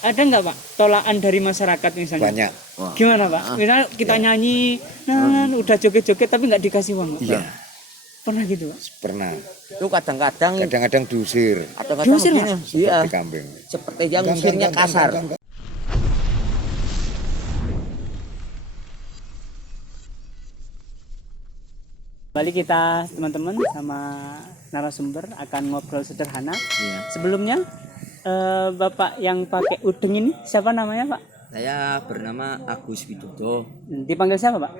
ada nggak Pak tolakan dari masyarakat misalnya? Banyak. Wah. Gimana Pak? Misalnya kita nyanyi, udah joget-joget tapi nggak dikasih uang. Pak? Iya. Pernah gitu Pak? Pernah. Itu kadang-kadang Diusir Diusir, begini, iya. seperti kambing. Seperti yang ngusirnya kasar. Balik kita teman-teman sama narasumber akan ngobrol sederhana. Iya. Sebelumnya Bapak yang pakai udeng ini siapa namanya Pak? Saya bernama Agus Widodo. Dipanggil siapa Pak?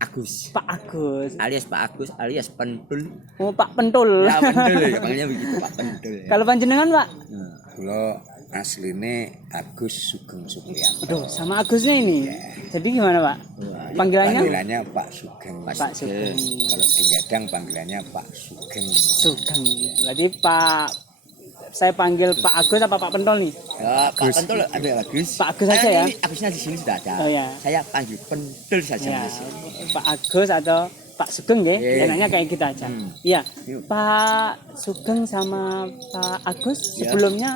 Agus. Pak Agus. Alias Pak Agus alias Pentul. Oh Pak Pentul. Ya Pentul ya, panggilnya begitu Pak Pentul. Ya. Kalau panjenengan Pak? Nah, Kalau aslinya Agus Sugeng Supriyanto. Aduh sama Agusnya ini. Jadi gimana Pak? Panggilannya? Panggilannya Pak Sugeng. Pak Sugeng. Kalau di Gadang panggilannya Pak Sugeng. Sugeng. Berarti Pak, saya panggil Pak Agus apa Pak Pentol nih? ya, Pak Pentul ada Agus. Pak Agus saja ya? Ini Agusnya di sini sudah ada. Oh, ya. Saya panggil Pentul saja Ya, di sini. Pak Agus atau Pak Sugeng ya? Iya. Enaknya kayak kita aja. Iya. Pak Sugeng sama Pak Agus Ya. sebelumnya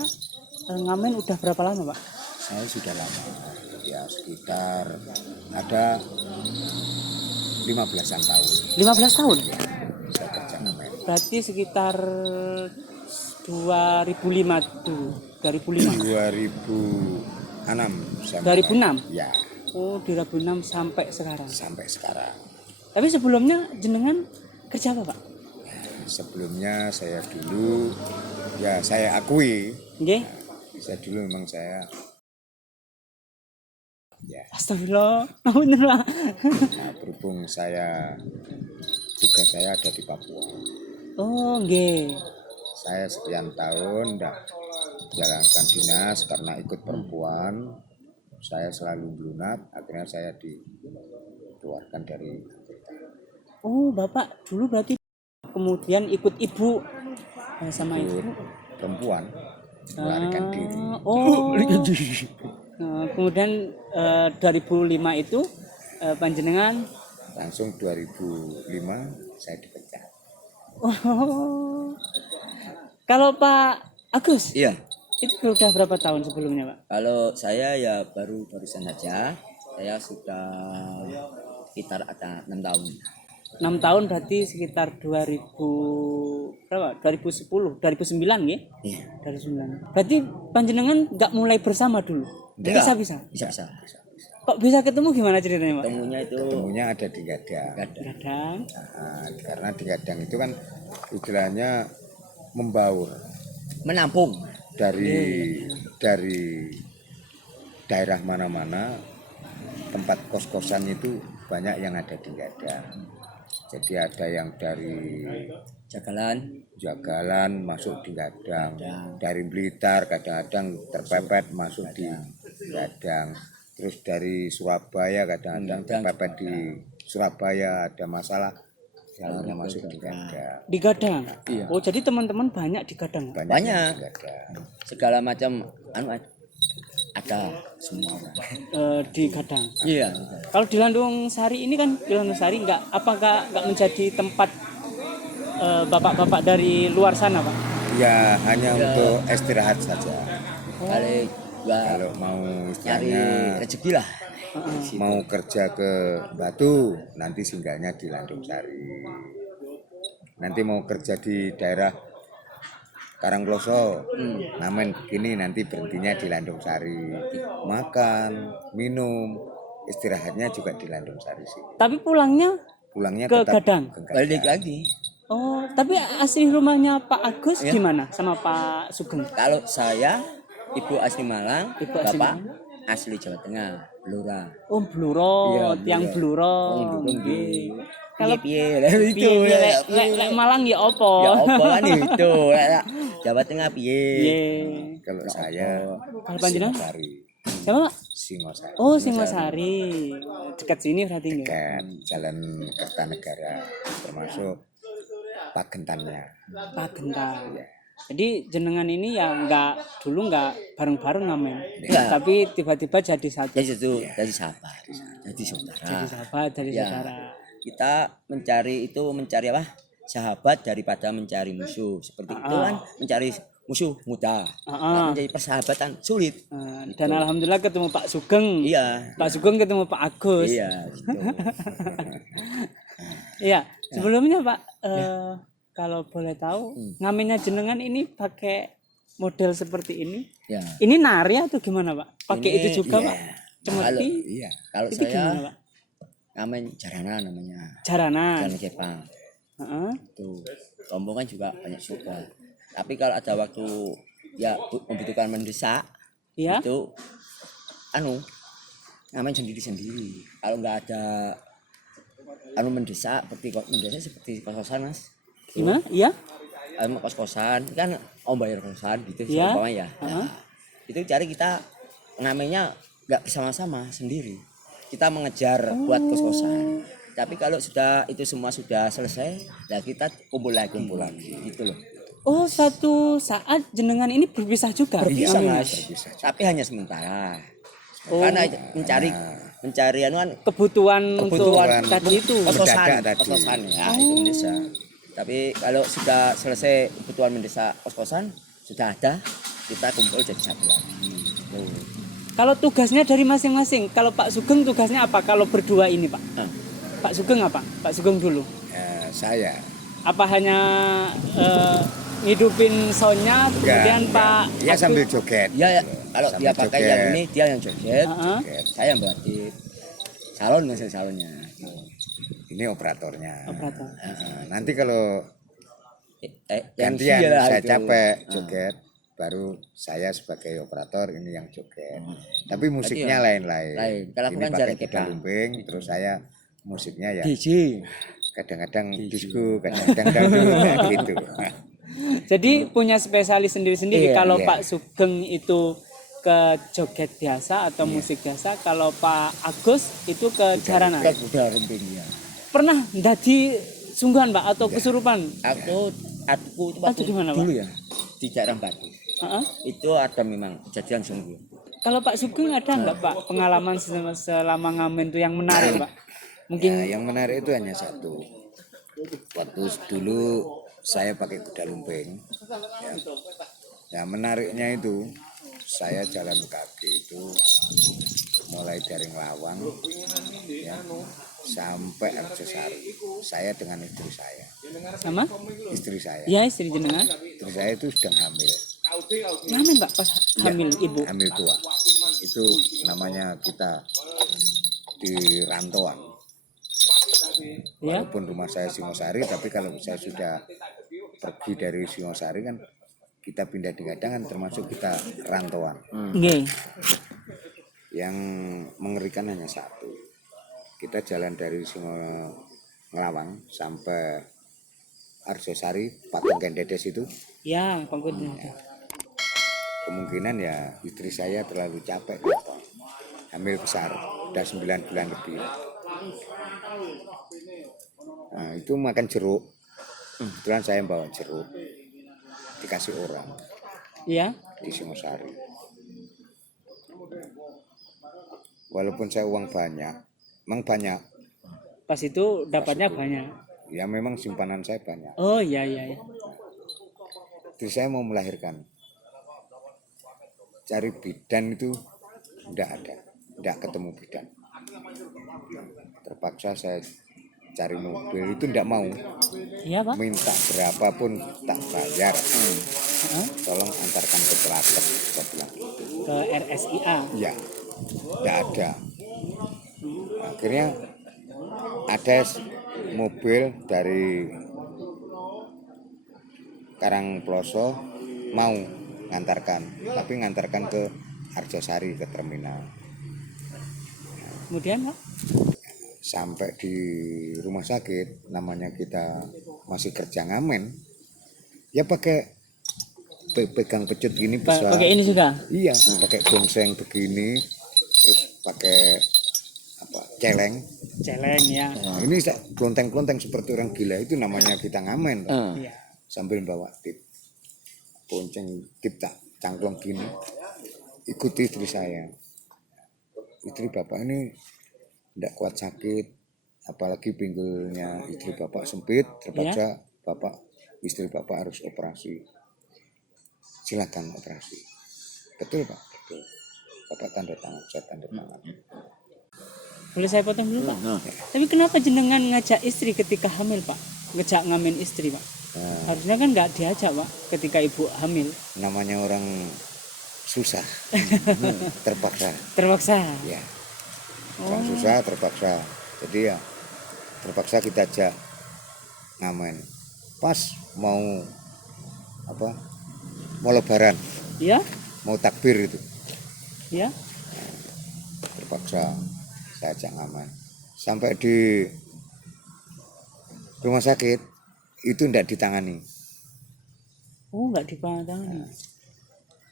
ngamen udah berapa lama Pak? Saya sudah lama. Ya sekitar ada 15-an tahun 15 tahun? saya kerja ngamen. Berarti sekitar 2005 dulu. 2005. 2006 saya 2006? ya Oh, 2006 sampai sekarang. sampai sekarang. Tapi sebelumnya jenengan kerja apa Pak? Sebelumnya saya dulu ya saya akui Nggih. saya dulu memang saya ya Astagfirullah. Bener Pak. nah, berhubung tugas saya ada di Papua. Oh, nggih. Saya sekian tahun enggak jalankan dinas karena ikut perempuan. Saya selalu melunat, akhirnya saya dikeluarkan dari anggota. Oh, Bapak dulu berarti kemudian ikut ibu sama ibu. Ikut perempuan melarikan diri. Oh. Kemudian 2005 itu panjenengan Langsung 2005 saya dipecat. oh. Kalau Pak Agus Iya. itu sudah berapa tahun sebelumnya Pak? Kalau saya ya barusan saja. Saya sudah sekitar ada 6 tahun. 6 tahun berarti sekitar 2000 berapa? 2010, 2009 ya? Iya. 2009. Berarti panjenengan nggak mulai bersama dulu? Enggak. Bisa-bisa. Bisa. Kok bisa ketemu gimana ceritanya Pak? Ketemunya itu Ketemunya ada di Gadang. Kadang. Nah, karena di Gadang itu kan istilahnya membaur menampung. dari daerah mana-mana, tempat kos-kosan itu banyak yang ada di Gadang. Jadi ada yang dari Jagalan masuk di Gadang, dari Blitar kadang-kadang terpepet masuk di Gadang, terus dari Surabaya kadang-kadang terpepet di Surabaya, ada masalah jalannya masuk di Gadang. Di Gadang. Iya. Oh, jadi teman-teman banyak di Gadang. Banyak. di Gadang. Segala macam ada semua. Di Gadang. Iya. Kalau di Landung Sari ini kan di Landung Sari apakah nggak menjadi tempat bapak-bapak dari luar sana Pak? Ya hanya untuk istirahat saja. Kalau Kalau mau nyari istilahnya rezeki lah. mau kerja ke Batu, nanti singgahnya di Landung Sari. Nanti mau kerja di daerah Karangploso, ngamen begini nanti berhentinya di Landung Sari. Makan, minum, istirahatnya juga di Landung Sari sih. Tapi pulangnya Pulangnya ke tetap Gadang. ke Gadang. Balik lagi. Oh, tapi asli rumahnya Pak Agus gimana sama Pak Sugeng? Kalau saya ibu asli Malang, Ibu asli bapak Malang. asli Jawa Tengah, Blora. Oh, Bluro, Iya, yang Bluro. Kalau piye itu piye, lek Malang ya opo? ya apa kan itu lek Jawa Tengah piye. Piye. Kalau saya Kalau panjenengan? Singosari. Siapa Pak? Singosari. Oh, Singosari. Dekat sini berarti nggih. Kan Jalan Kertanegara, termasuk Pagentannya. Pak Genta. Jadi jenengan ini ya dulu nggak bareng-bareng ngamen. Enggak. Tapi tiba-tiba jadi satu. Jadi itu jadi sahabat, jadi saudara. Jadi sahabat, jadi Ya. saudara. Kita mencari apa? Sahabat daripada mencari musuh. Seperti itu kan mencari musuh mudah. Ah. Menjadi persahabatan sulit. Dan alhamdulillah ketemu Pak Sugeng. Iya. Pak Sugeng ketemu Pak Agus. Iya, gitu. Iya, sebelumnya Pak, kalau boleh tahu, ngamennya jenengan ini pakai model seperti ini. Ya. Ini nari atau gimana Pak? Pakai Ini, itu juga iya. Pak? Cemeti? Iya. Kalau Itu gimana saya Pak? ngamen jarana namanya. Jaranan. Jarana Jepang. Heeh. Tuh. Rombongan juga banyak juga. Tapi kalau ada waktu ya membutuhkan mendesak, Ya. itu ngamen sendiri-sendiri. Kalau nggak ada mendesak seperti kos-kosan Mas. Gimana? Iya? Kos-kosan kan bayar kosan gitu Iya. ya. Nah, itu cari kita ngamennya nggak bersama-sama sendiri. Kita mengejar buat kos-kosan. Tapi kalau itu semua sudah selesai, ya kita kumpul lagi gitu loh. Oh, suatu saat jenengan ini berpisah juga? Berpisah Ngamennya? Mas. Tapi hanya sementara. Oh. Karena mencari kan Kebutuhan untuk Kebutuhan tadi itu. mendadak tadi. kos-kosan ya itu mendesak. Tapi kalau sudah selesai kebutuhan mendesak kos-kosan sudah ada, kita kumpul jadi satu lagi. Tuh. Kalau tugasnya dari masing-masing, kalau Pak Sugeng tugasnya apa kalau berdua ini Pak? Nah, Pak Sugeng apa? Pak Sugeng dulu. Saya Apa hanya ngidupin soundnya, kemudian Pak ya Agus- sambil joget. ya kalau Sambil dia pakai joget. yang ini dia yang joget, Heeh. saya yang batik. Salonnya. Ini operatornya. Operator. Nanti kalau Yang gantian dia saya itu. capek joget, baru saya sebagai operator ini yang joget. Tapi musiknya lain-lain. lain. Kalau aku Ini kan pakai jarak kuda Jepang. lumping, terus saya musiknya ya DJ. kadang-kadang disco, kadang-kadang dangdut ya gitu. Jadi punya spesialis sendiri-sendiri. Iya, Kalau iya. Pak Sugeng itu ke joget biasa atau musik biasa, kalau Pak Agus itu ke jaranan. Kan udah rumping ya. Pernah dadi sungguhan Pak atau kesurupan? Aku itu waktu Aduh, gimana, Pak? dulu ya di daerah Batu. Heeh. Itu ada memang kejadian sungguh. Kalau Pak Sugeng ada nggak Pak pengalaman selama ngamen itu yang menarik Pak? Mungkin Ya, yang menarik itu hanya satu. Waktu dulu saya pakai kuda lumping. Ya, menariknya itu saya jalan kaki itu mulai dari Ngelawang ya, sampai Arjosari. Saya dengan istri saya. sama? Istri saya. Ya istri jenengan. Istri saya itu sedang hamil. Ngamen Pak pas hamil ibu. Hamil tua. Itu namanya kita di rantauan. Ya. Walaupun rumah saya Singosari, tapi kalau saya sudah pergi dari Singosari kan kita pindah di Gadang kan termasuk kita rantauan. Nggih. Yang mengerikan hanya satu. Kita jalan dari Ngelawang sampai Arjosari, Patung Kendedes itu. Ya, pangkut. Kemungkinan ya istri saya terlalu capek. Hamil besar, udah 9 bulan lebih. Nah, itu makan jeruk. Kebetulan saya bawa jeruk. Dikasih orang Ya. di Singosari. Walaupun saya uang banyak, memang banyak. Pas itu dapatnya banyak. Ya memang simpanan saya banyak. Oh iya iya. Terus saya mau melahirkan. Cari bidan itu enggak ada. Enggak ketemu bidan. Terpaksa saya cari mobil itu enggak mau. Iya Pak. Minta berapapun tak bayar. Tolong antarkan ke Telatek, saya bilang gitu. Ke RSIA. Ya, enggak ada. Akhirnya ada mobil dari Karangploso mau ngantarkan, tapi ngantarkan ke Arjosari ke terminal. Kemudian Pak. Sampai di rumah sakit, namanya kita masih kerja ngamen, ya pakai pegang pecut gini bisa. Pakai ini juga. Iya, pakai gongseng begini, terus pakai celeng. Celeng ya. Nah, ini klonteng-klonteng seperti orang gila itu namanya kita ngamen. Pak. Iya. Sambil bawa tip, bonceng tip tak cangklong gini, ikuti istri saya. Istri bapak ini tidak kuat sakit, apalagi pinggulnya istri bapak sempit, terpaksa istri bapak harus operasi. silakan operasi. Betul Pak, betul. Bapak tanda tangan, saya tanda tangan. Boleh saya potong dulu Pak? Nah, Tapi kenapa jenengan ngajak istri ketika hamil Pak? Ngejak ngamen istri Pak? Nah, Harusnya kan nggak diajak Pak ketika ibu hamil. namanya orang susah, terpaksa. Terpaksa. Ya, orang susah terpaksa. Jadi ya terpaksa kita ajak ngamen. Pas mau apa? Mau lebaran, Ya, mau takbir itu. ya. Terpaksa saya ajak ngamen. Sampai di rumah sakit itu tidak ditangani. Oh, nggak dipandang.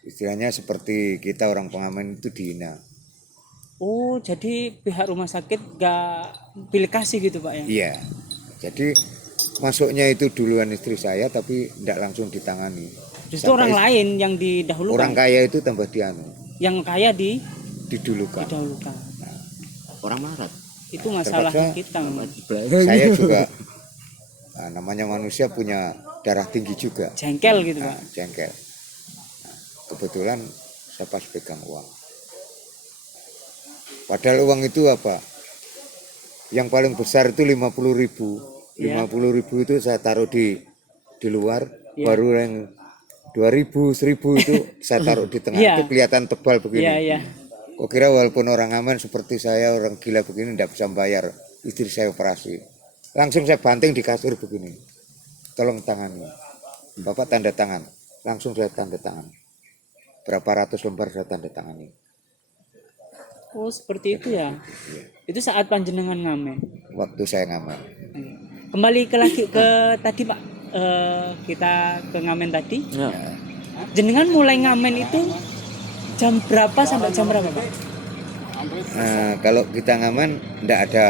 Istilahnya seperti kita orang pengamen itu dihina. Oh, jadi pihak rumah sakit nggak pilih kasih gitu Pak ya? Iya. Jadi masuknya itu duluan istri saya tapi tidak langsung ditangani. Justru orang lain yang didahulukan. Orang kaya itu tambah dianu, Yang kaya didulukan. didahulukan. orang marah. Itu masalah Terpaksa kita. Saya juga namanya manusia punya darah tinggi juga. Jengkel gitu Pak. Jengkel. Nah, kebetulan saya pas pegang uang. Padahal uang itu apa? Yang paling besar itu 50.000. Iya. 50.000 itu saya taruh di luar, Iya. baru yang 2.000, 1.000 itu saya taruh di tengah. Iya. Itu kelihatan tebal begini. Iya, iya. Kok kira walaupun orang aman seperti saya, orang gila begini tidak bisa bayar istri saya operasi. Langsung saya banting di kasur begini. Tolong tangani. Bapak tanda tangan. Langsung saya tanda tangan. Berapa ratus lembar saya tanda tangani. Oh, seperti itu ya. Itu saat panjenengan ngamen. Waktu saya ngamen. Kembali ke tadi Pak. Kita ke ngamen tadi. Ya. Jenengan mulai ngamen itu jam berapa sampai jam berapa Pak? Nah, kalau kita ngamen tidak ada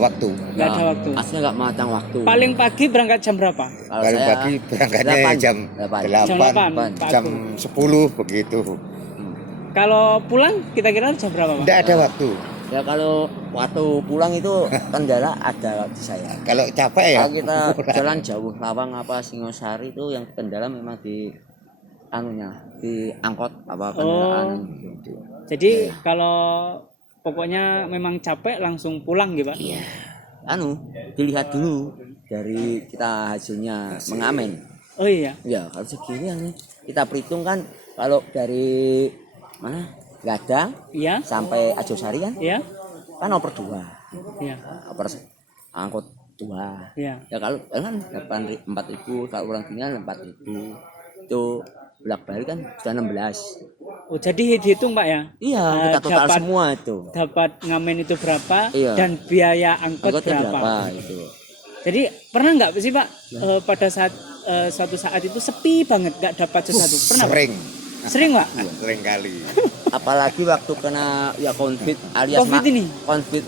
waktu. Nggak ada waktu. Aslinya nggak matang waktu. Paling pagi berangkat jam berapa? Kalau Paling saya pagi berangkatnya 8. jam 8, Pak jam Agung. 10 begitu. Kalau pulang kira-kira jam berapa Pak? Tidak ada waktu. Ya kalau waktu pulang itu kendala ada di saya. Kalau capek ya. Kalau kita jalan jauh Lawang apa Singosari itu yang kendala memang di anunya, di angkot apa kendaraan gitu. Jadi kalau pokoknya memang capek langsung pulang gitu Pak? Iya. Dilihat dulu dari kita hasilnya mengamen. Oh iya. Ya kalau segini yang kita perhitungkan kalau dari mana Gadang Iya. sampai Ajosari kan Iya. kan oper 2. Iya. Oper angkot 2. Iya. Ya kalau kan 4.000, kalau orang tinggal 4.000 itu bolak-balik kan sudah 16. Oh, jadi dihitung Pak ya? Iya, kita total dapat- semua itu. Dapat ngamen itu berapa Iya. dan biaya angkot Angkotnya berapa? berapa itu. Jadi pernah nggak sih Pak pada saat suatu saat itu sepi banget nggak dapat sesuatu? Pernah Pak? Sering. Sering Pak? Sering kali. Apalagi waktu kena ya COVID alias COVID ini? COVID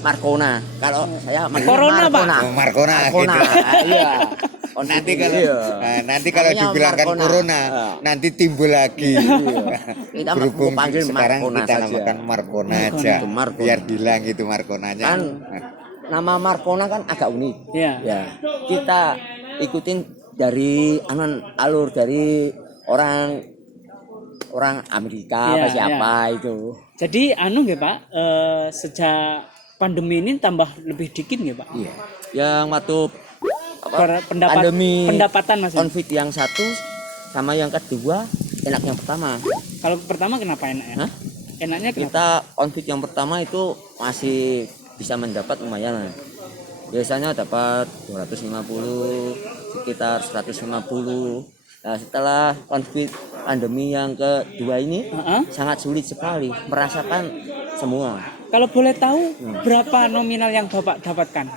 Marcona. Kalau saya manggilnya Corona, Pak. Marcona. Oh, Marcona Marcona. gitu. Iya. Nanti kalau Iya. nanti kalau Namanya dibilangkan Marcona. corona, Iya. nanti timbul lagi. Kita Berhubung mau panggil sekarang Marcona kita saja. namakan Marcona Marcona. aja. Itu Marcona. Biar hilang itu Marconanya. Kan nama Marcona kan agak unik. Iya. Ya. Kita ikutin dari alur dari orang Amerika Iya, apa siapa itu. Jadi nggak Pak, sejak pandemi ini tambah lebih dikit nggak Pak? Iya. Yang waktu Pendapatan Mas. konflik yang satu sama yang kedua enak yang pertama. Kalau pertama kenapa enak ya? Hah? Enaknya kenapa? Kita konflik yang pertama itu masih bisa mendapat lumayan lah. Biasanya dapat 250, sekitar 150. Nah, setelah konflik pandemi yang kedua ini Heeh. sangat sulit sekali merasakan semua. Kalau boleh tahu berapa nominal yang Bapak dapatkan?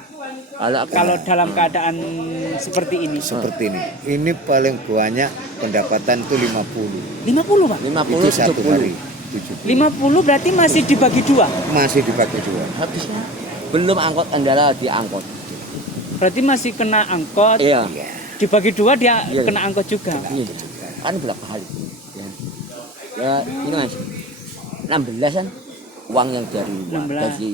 Kalau dalam keadaan seperti ini? Seperti ini. Ini paling banyak pendapatan itu 50. 50 Pak? 50 Itu satu 70. hari. 70. 50 berarti masih dibagi dua? Masih dibagi dua. Habisnya belum angkot kendala di angkot. Berarti masih kena angkot, Iya. dibagi dua dia Iya. kena angkot juga. Iya. Kan berapa kali? Ya. Ya, ini Mas. 16 kan uang yang dari 16. dari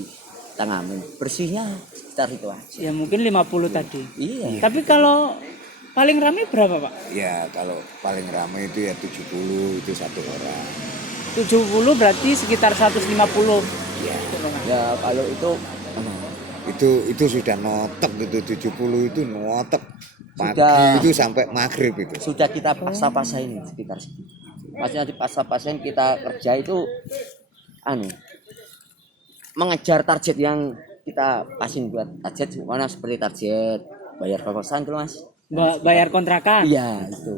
Tangamen. Bersihnya sekitar itu aja. Ya mungkin 50 tadi. Iya. Tapi kalau paling ramai berapa Pak? Ya kalau paling ramai itu ya 70 itu satu orang. 70 berarti sekitar 150. Ya. Ya kalau Itu sudah notek itu 70 itu notek. Pagi Sudah. itu sampai maghrib itu. sudah kita paksa-paksain sekitar segitu. Maksudnya dipaksa-paksain kita kerja itu mengejar target yang kita kasih buat target mana seperti target bayar kosan tuh Mas. Bayar kontrakan. Iya itu.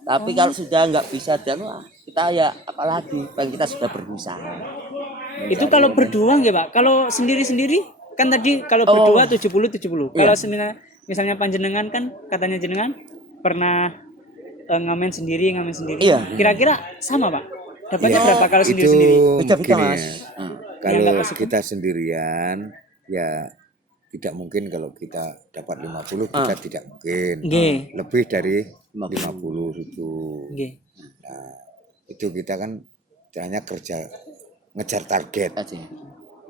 Tapi kalau sudah nggak bisa dan kita ya apalagi paling kita sudah berusaha. Itu kalau berdua nggak Pak? Kalau sendiri-sendiri kan tadi kalau berdua 70. Kalau misalnya panjenengan kan katanya jenengan pernah ngamen sendiri. Iya. Kira-kira sama Pak? Dapatnya Ya, berapa kalau itu sendiri-sendiri? Beda-beda, gini Mas. ya. Yang Kalau nggak masuk. kita sendirian ya tidak mungkin kalau kita dapat 50 kita tidak mungkin. Nggih. Lebih dari 50 itu. Nggih. Nah, itu kita kan hanya kerja ngejar target Aja.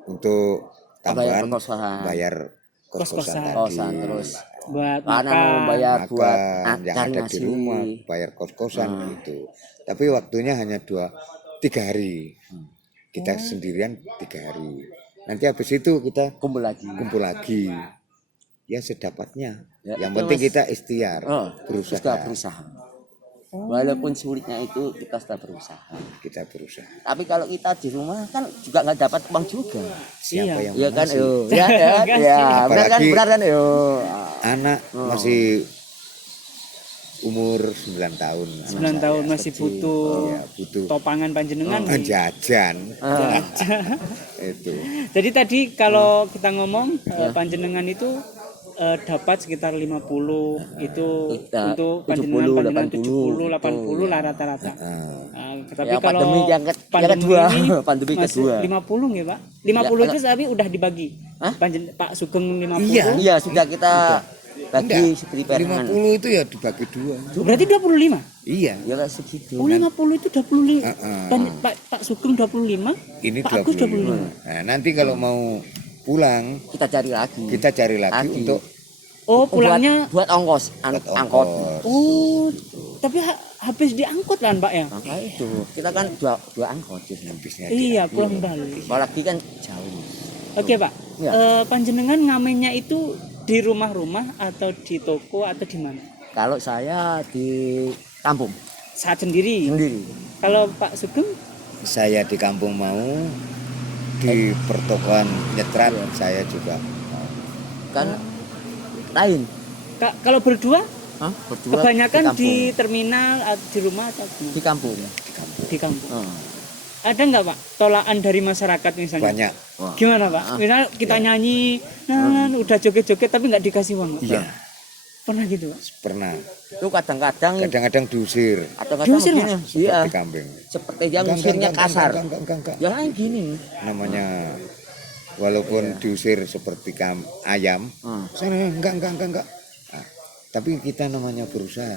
untuk tambahan kosan. bayar Kos-kosan. kos-kosan tadi. Kosan terus Buat karena makan. mau bayar buat Makan yang cari ada nasi. di rumah, bayar kos-kosan gitu. Tapi waktunya hanya 3 hari. Kita sendirian 3 hari. Nanti habis itu kita Kumpul lagi. kumpul lagi. Ya sedapatnya. Ya, Yang itu, penting Mas. kita ikhtiar, Sudah berusaha. berusaha. Walaupun sulitnya itu kita sudah berusaha. Kita berusaha. Tapi kalau kita di rumah kan juga nggak dapat uang juga. Siapa Iya. yang Iya kan? ngasih? Yo. Ya, ya, Makasih. ya. Benar kan? Apalagi- Benar kan? Yo. Anak masih umur 9 tahun. 9 tahun masih butuh Ya, butuh topangan panjenengan. nih. jajan. Itu. Jadi tadi kalau kita ngomong panjenengan itu dapat sekitar 50 itu Ya, untuk 70, panjenengan 80, 80 lah rata-rata. Tapi Ya, kalau pandemi yang pandemi kedua. ini Pandemi masih kedua. 50 nggih Pak? 50 itu tapi udah dibagi. Hah? Pak Sugeng 50. Iya, sudah kita bagi seperti perangan. 50 itu ya dibagi 2. Berarti 25. Iya. Ya lah segitu. Oh 50 itu 25. Heeh. Pak Sugeng 25. Ini Pak Agus 25. Nah, nanti kalau mau pulang Kita cari lagi. kita cari lagi Lagi. untuk Oh pulangnya. buat ongkos, buat angkot. Oh tapi habis diangkut kan Pak ya? Maka itu kita kan dua angkot jadi. habisnya Iya pulang balik. Apalagi kan jauh. Oke Pak, Ya. panjenengan ngamennya itu di rumah-rumah atau di toko atau di mana? Kalau saya di kampung Saat sendiri. sendiri. Kalau Pak Sugeng, saya di kampung mau di pertokoan Nyetrat saya juga Kan lain. kalau berdua, Hah? Berdua kebanyakan kampung. di terminal, di rumah atau gimana? di kampung. Di kampung. Oh. Ada nggak Pak tolakan dari masyarakat misalnya? banyak. Wah. Gimana Pak? Misal kita nyanyi, udah joget-joget tapi nggak dikasih uang. Iya, Pernah gitu Pak? pernah. Itu kadang-kadang Kadang-kadang diusir Diusir, begini. Iya. seperti kambing. Seperti yang ngusirnya kasar. Enggak. Ya kan gini. Namanya walaupun diusir seperti ayam, sana enggak. Nah, tapi kita namanya berusaha,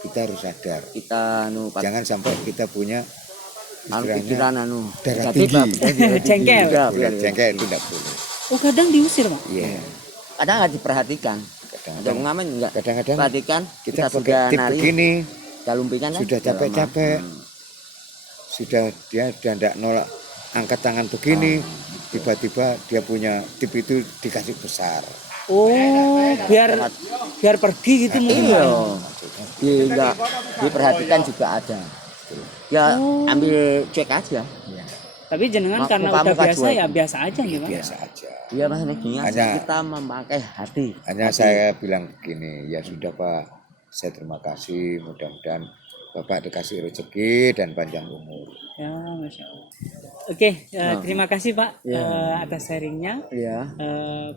kita harus sadar. Kita Jangan sampai kita punya istilahnya pikiran darah negatif, tinggi. Jengkel. Tidak Boleh, boleh. jengkel itu tidak boleh. Oh kadang diusir Pak? Iya. Kadang nggak diperhatikan. Ada Kadang-kadang pengamen enggak. kadang-kadang Perhatikan kita sudah pakai tip nari, begini, kita lumpikan kan. sudah capek-capek, sudah dia tidak nolak angkat tangan begini, tiba-tiba dia punya tip itu dikasih besar. Oh biar pergi gitu mungkin Iya. Pak? Enggak diperhatikan juga ada. Ya ambil cek aja. Tapi jenengan karena Muka-muka udah biasa cuek. ya biasa aja nih Pak. Biasa aja. Iya mas gini aja Hanya- kita memakai hati. Hanya saya bilang begini, ya sudah Pak, saya terima kasih, mudah-mudahan Bapak dikasih rezeki dan panjang umur. Ya Masya Allah. Oke, terima kasih Pak atas sharingnya. Iya.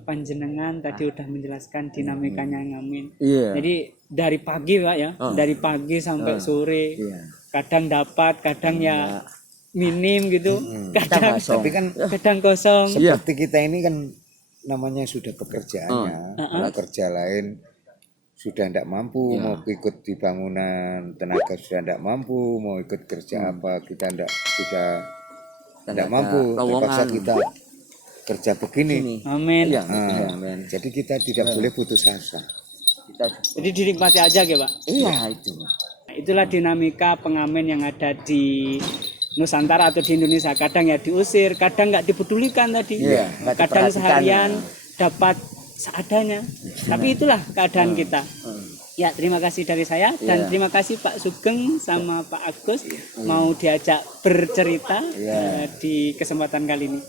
Panjenengan tadi udah menjelaskan dinamikanya ngamen. Iya. Jadi dari pagi Pak ya, dari pagi sampai sore. Iya. Kadang dapat, kadang ya minim gitu. Kadang kosong. Tapi kan kadang kosong. seperti kita ini kan namanya sudah pekerjaannya, kalau kerja lain sudah tidak mampu mau ikut di bangunan, tenaga sudah tidak mampu mau ikut kerja apa, kita sudah tidak mampu, terpaksa kita kerja begini. Amin. Iya. Ah, Iya, men. jadi kita tidak boleh putus asa. kita Jadi dinikmati aja ya Pak. iya itu. Nah, itulah dinamika pengamen yang ada di Nusantara atau di Indonesia. Kadang ya diusir, kadang nggak dipedulikan tadi. Iya, nggak Kadang diperhatikan. seharian dapat seadanya. Tapi itulah keadaan kita. Ya, terima kasih dari saya dan terima kasih Pak Sugeng sama Pak Agus mau diajak bercerita di kesempatan kali ini.